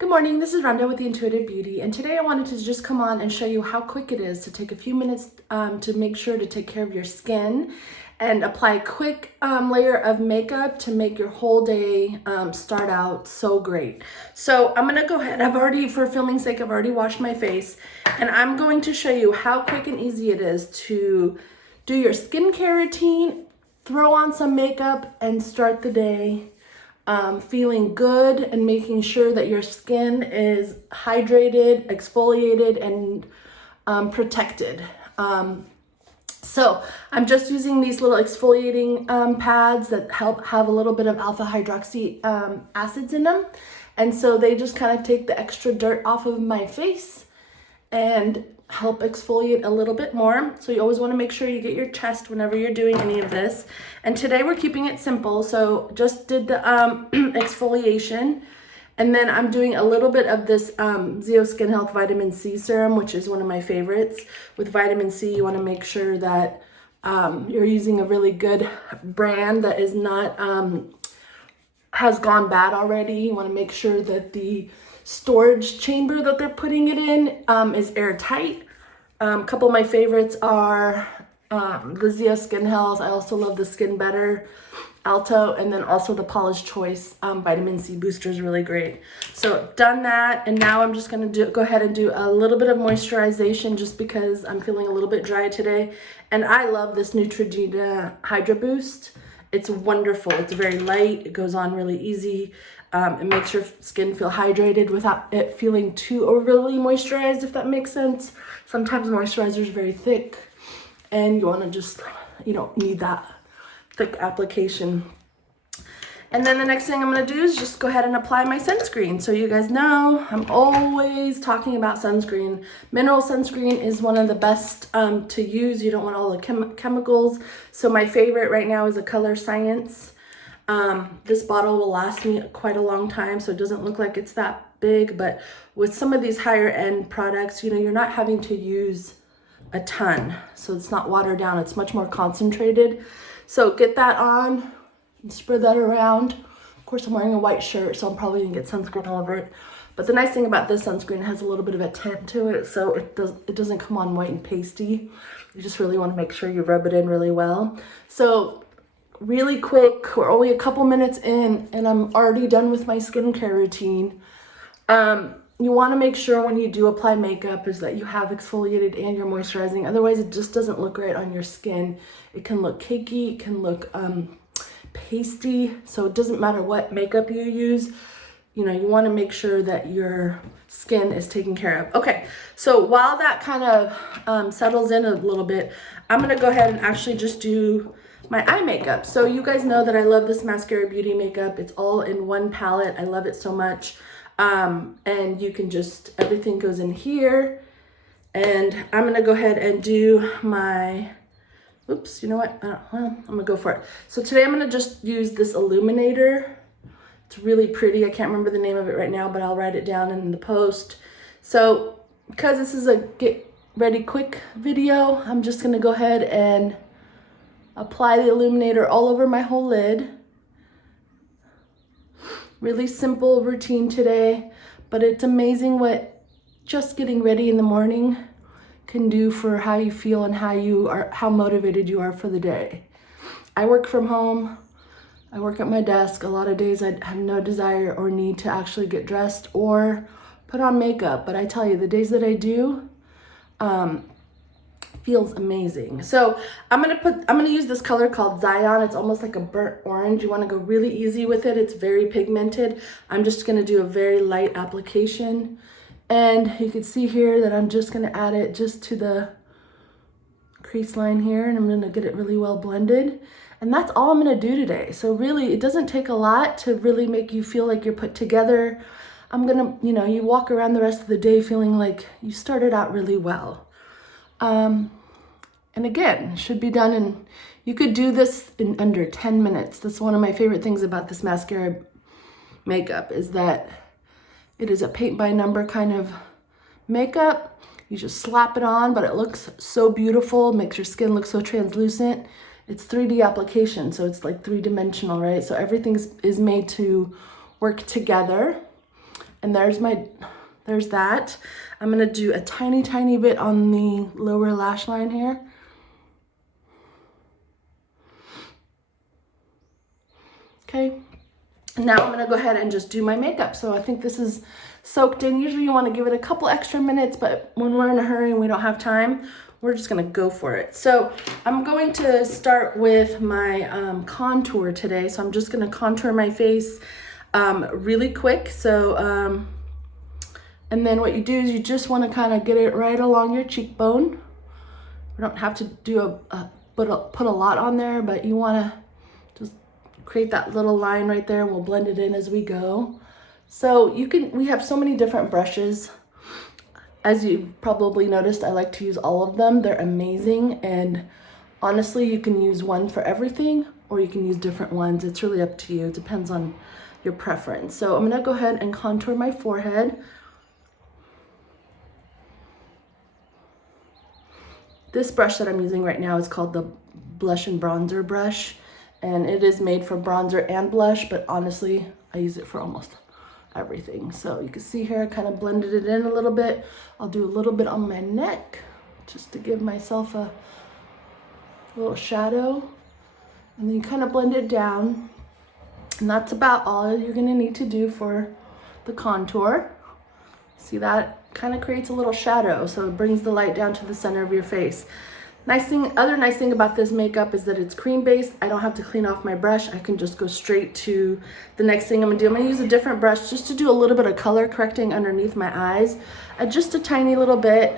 Good morning, this is Rhonda with The Intuitive Beauty, and today I wanted to just come on and show you how quick it is to take a few minutes to make sure to take care of your skin and apply a quick layer of makeup to make your whole day start out so great. So I'm gonna go ahead, for filming sake, I've already washed my face, and I'm going to show you how quick and easy it is to do your skincare routine, throw on some makeup, and start the day feeling good and making sure that your skin is hydrated, exfoliated, and protected. So I'm just using these little exfoliating pads that have a little bit of alpha hydroxy acids in them. And so they just kind of take the extra dirt off of my face and help exfoliate a little bit more. So you always want to make sure you get your chest whenever you're doing any of this. And today we're keeping it simple. So just did the exfoliation, and then I'm doing a little bit of this Zeo Skin Health Vitamin C serum, which is one of my favorites. With vitamin C, you want to make sure that you're using a really good brand that is not has gone bad already. You want to make sure that the storage chamber that they're putting it in is airtight. A couple of my favorites are the Zeo Skin Health. I also love the Skin Better Alto, and then also the Paula's Choice Vitamin C Booster is really great. So done that, and now I'm just going to go ahead and do a little bit of moisturization just because I'm feeling a little bit dry today. And I love this Neutrogena Hydra Boost. It's wonderful. It's very light. It goes on really easy. It makes your skin feel hydrated without it feeling too overly moisturized, if that makes sense. Sometimes moisturizer is very thick and you want to just, you don't need that thick application. And then the next thing I'm going to do is just go ahead and apply my sunscreen. So you guys know I'm always talking about sunscreen. Mineral sunscreen is one of the best to use. You don't want all the chemicals. So my favorite right now is a Color Science. This bottle will last me quite a long time, so it doesn't look like it's that big, but with some of these higher end products, you know, you're not having to use a ton. So it's not watered down. It's much more concentrated. So get that on and spread that around. Of course, I'm wearing a white shirt, so I'm probably gonna get sunscreen all over it. But the nice thing about this sunscreen, it has a little bit of a tint to it, so it doesn't come on white and pasty. You just really want to make sure you rub it in really well. So really quick, we're only a couple minutes in, and I'm already done with my skincare routine. You want to make sure when you do apply makeup is that you have exfoliated and you're moisturizing. Otherwise, it just doesn't look right on your skin. It can look cakey, it can look pasty. So it doesn't matter what makeup you use. You know, you want to make sure that your skin is taken care of. Okay, so while that kind of settles in a little bit, I'm going to go ahead and actually just do my eye makeup. So you guys know that I love this Mascara Beauty makeup. It's all in one palette. I love it so much. And you can just, everything goes in here. And I'm going to go ahead and do my, oops, you know what? Well, I'm going to go for it. So today I'm going to just use this illuminator. It's really pretty. I can't remember the name of it right now, but I'll write it down in the post. So because this is a get ready quick video, I'm just going to go ahead and apply the illuminator all over my whole lid. Really simple routine today, but it's amazing what just getting ready in the morning can do for how you feel and how motivated you are for the day. I work from home. I work at my desk. A lot of days I have no desire or need to actually get dressed or put on makeup, but I tell you, the days that I do, feels amazing. So I'm gonna use this color called Zion. It's almost like a burnt orange. You want to go really easy with it. It's very pigmented. I'm just gonna do a very light application, and you can see here that I'm just gonna add it just to the crease line here, and I'm gonna get it really well blended. And that's all I'm gonna do today. So really, it doesn't take a lot to really make you feel like you're put together. I'm gonna, you know, you walk around the rest of the day feeling like you started out really well. And again, should be done in, you could do this in under 10 minutes. That's one of my favorite things about this mascara makeup, is that it is a paint by number kind of makeup. You just slap it on, but it looks so beautiful, makes your skin look so translucent. It's 3D application, so it's like 3-dimensional, right? So everything is made to work together. And there's that. I'm gonna do a tiny, tiny bit on the lower lash line here. Okay, now I'm gonna go ahead and just do my makeup. So I think this is soaked in. Usually you wanna give it a couple extra minutes, but when we're in a hurry and we don't have time, we're just gonna go for it. So I'm going to start with my contour today. So I'm just gonna contour my face really quick. So, and then what you do is you just wanna kind of get it right along your cheekbone. You don't have to do put a lot on there, but you wanna just create that little line right there. We'll blend it in as we go. So we have so many different brushes. As you probably noticed, I like to use all of them. They're amazing. And honestly, you can use one for everything, or you can use different ones. It's really up to you. It depends on your preference. So I'm gonna go ahead and contour my forehead. This brush that I'm using right now is called the Blush and Bronzer brush. And it is made for bronzer and blush, but honestly, I use it for almost everything. So you can see here, I kind of blended it in a little bit. I'll do a little bit on my neck just to give myself a little shadow. And then you kind of blend it down. And that's about all you're gonna need to do for the contour. See, that kind of creates a little shadow, so it brings the light down to the center of your face. Other nice thing about this makeup is that it's cream based. I don't have to clean off my brush. I can just go straight to the next thing I'm gonna do. I'm gonna use a different brush just to do a little bit of color correcting underneath my eyes. Just a tiny little bit.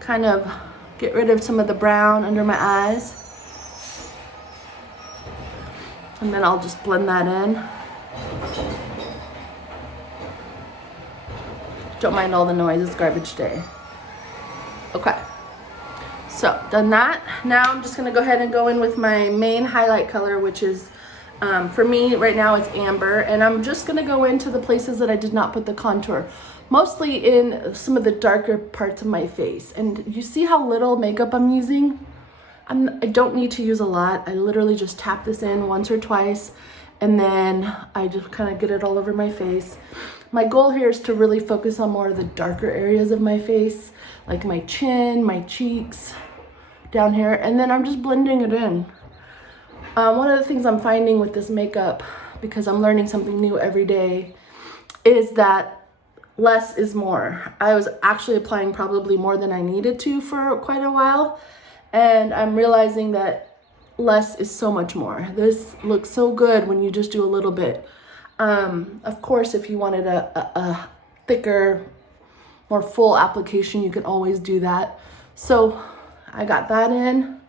Kind of get rid of some of the brown under my eyes. And then I'll just blend that in. Don't mind all the noise, it's garbage day. Okay, so done that. Now I'm just gonna go ahead and go in with my main highlight color, which is, for me right now, it's amber. And I'm just gonna go into the places that I did not put the contour, mostly in some of the darker parts of my face. And you see how little makeup I'm using? I don't need to use a lot. I literally just tap this in once or twice, and then I just kind of get it all over my face. My goal here is to really focus on more of the darker areas of my face, like my chin, my cheeks, down here, and then I'm just blending it in. One of the things I'm finding with this makeup, because I'm learning something new every day, is that less is more. I was actually applying probably more than I needed to for quite a while, and I'm realizing that less is so much more. This looks so good when you just do a little bit. Of course, if you wanted a thicker, more full application, you can always do that. So I got that in.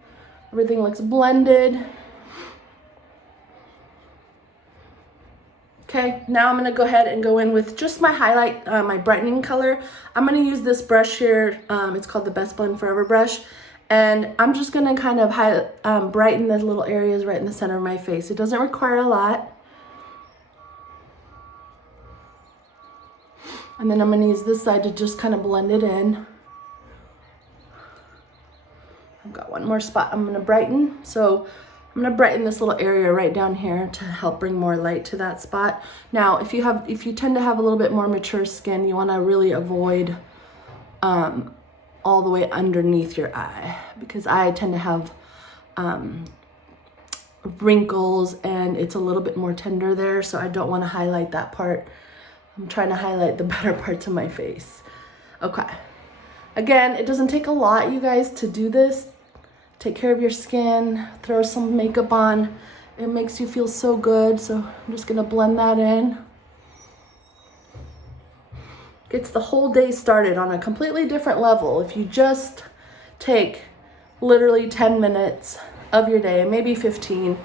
Everything looks blended. Okay, now I'm gonna go ahead and go in with just my highlight, my brightening color. I'm gonna use this brush here. It's called the Best Blend Forever brush. And I'm just gonna kind of brighten the little areas right in the center of my face. It doesn't require a lot. And then I'm gonna use this side to just kind of blend it in. I've got one more spot I'm gonna brighten. So I'm gonna brighten this little area right down here to help bring more light to that spot. Now, if you tend to have a little bit more mature skin, you wanna really avoid all the way underneath your eye, because I tend to have wrinkles and it's a little bit more tender there, so I don't wanna highlight that part. I'm trying to highlight the better parts of my face. Okay. Again, it doesn't take a lot, you guys, to do this. Take care of your skin, throw some makeup on. It makes you feel so good. So I'm just gonna blend that in. Gets the whole day started on a completely different level if you just take literally 10 minutes of your day, maybe 15,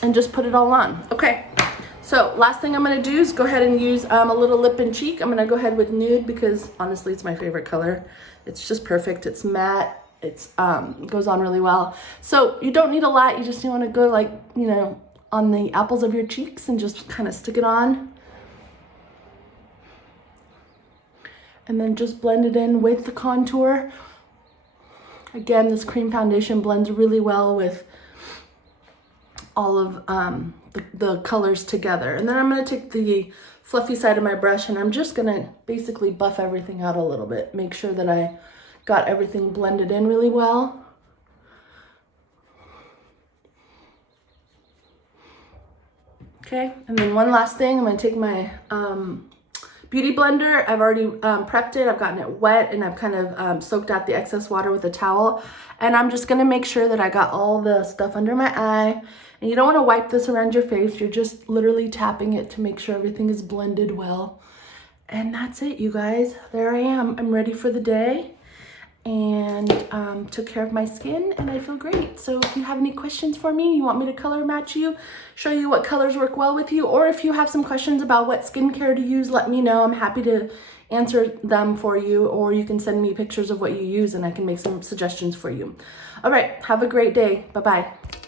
and just put it all on. Okay. So last thing I'm gonna do is go ahead and use a little lip and cheek. I'm gonna go ahead with nude because honestly it's my favorite color. It's just perfect, it's matte, it's goes on really well. So you don't need a lot, you just wanna go like, you know, on the apples of your cheeks and just kind of stick it on. And then just blend it in with the contour. Again, this cream foundation blends really well with all of the colors together. And then I'm gonna take the fluffy side of my brush and I'm just gonna basically buff everything out a little bit. Make sure that I got everything blended in really well. Okay, and then one last thing, I'm gonna take my beauty blender. I've already prepped it. I've gotten it wet and I've kind of soaked out the excess water with a towel. And I'm just gonna make sure that I got all the stuff under my eye. And you don't wanna wipe this around your face. You're just literally tapping it to make sure everything is blended well. And that's it, you guys. There I am. I'm ready for the day. And took care of my skin and I feel great. So if you have any questions for me, you want me to color match you, show you what colors work well with you, or if you have some questions about what skincare to use, let me know. I'm happy to answer them for you, or you can send me pictures of what you use and I can make some suggestions for you. All right, have a great day. Bye-bye.